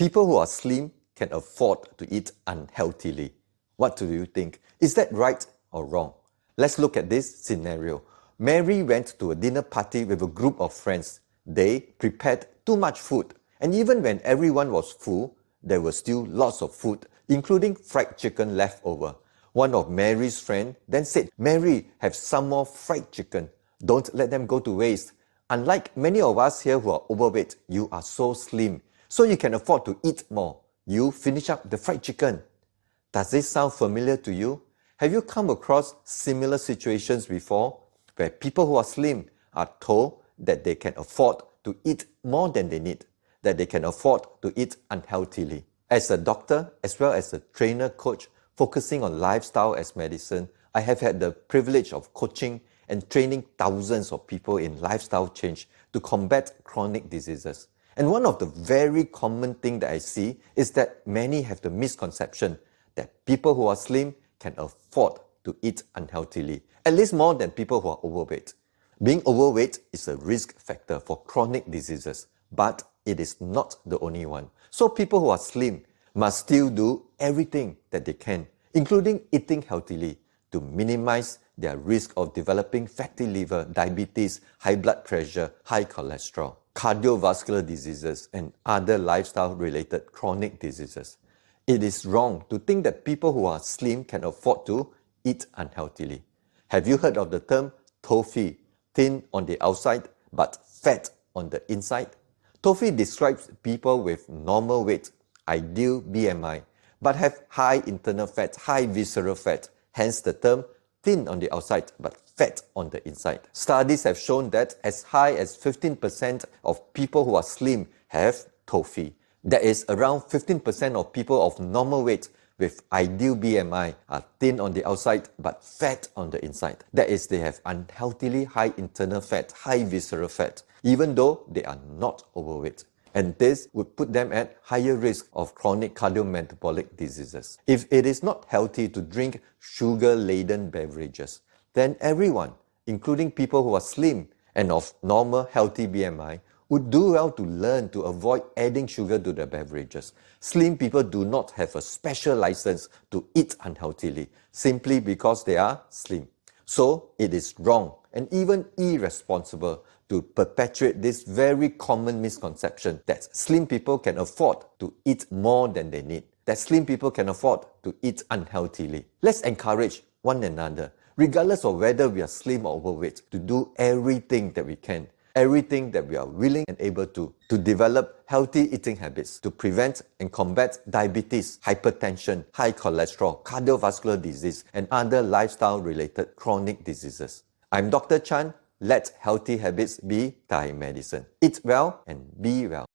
People who are slim can afford to eat unhealthily. What do you think? Is that right or wrong? Let's look at this scenario. Mary went to a dinner party with a group of friends. They prepared too much food, and even when everyone was full, there was still lots of food, including fried chicken left over. One of Mary's friends then said, "Mary, have some more fried chicken. Don't let them go to waste. Unlike many of us here who are overweight, you are so slim, so you can afford to eat more. You finish up the fried chicken." Does this sound familiar to you? Have you come across similar situations before where people who are slim are told that they can afford to eat more than they need, that they can afford to eat unhealthily? As a doctor, as well as a trainer coach focusing on lifestyle as medicine, I have had the privilege of coaching and training thousands of people in lifestyle change to combat chronic diseases. And one of the very common things that I see is that many have the misconception that people who are slim can afford to eat unhealthily, at least more than people who are overweight. Being overweight is a risk factor for chronic diseases, but it is not the only one. So people who are slim must still do everything that they can, including eating healthily, to minimize their risk of developing fatty liver, diabetes, high blood pressure, high cholesterol, cardiovascular diseases, and other lifestyle-related chronic diseases. It is wrong to think that people who are slim can afford to eat unhealthily. Have you heard of the term TOFI, thin on the outside but fat on the inside? TOFI describes people with normal weight, ideal BMI, but have high internal fat, high visceral fat, hence the term thin on the outside but fat on the inside. Studies have shown that as high as 15% of people who are slim have TOFI. That is, around 15% of people of normal weight with ideal BMI are thin on the outside but fat on the inside. That is, they have unhealthily high internal fat, high visceral fat, even though they are not overweight. And this would put them at higher risk of chronic cardiometabolic diseases. If it is not healthy to drink sugar-laden beverages, then everyone, including people who are slim and of normal healthy BMI, would do well to learn to avoid adding sugar to their beverages. Slim people do not have a special license to eat unhealthily simply because they are slim. So it is wrong and even irresponsible to perpetuate this very common misconception that slim people can afford to eat more than they need, that slim people can afford to eat unhealthily. Let's encourage one another, regardless of whether we are slim or overweight, to do everything that we can, everything that we are willing and able to develop healthy eating habits to prevent and combat diabetes, hypertension, high cholesterol, cardiovascular disease, and other lifestyle-related chronic diseases. I'm Dr. Chan. Let healthy habits be Thai medicine. Eat well and be well.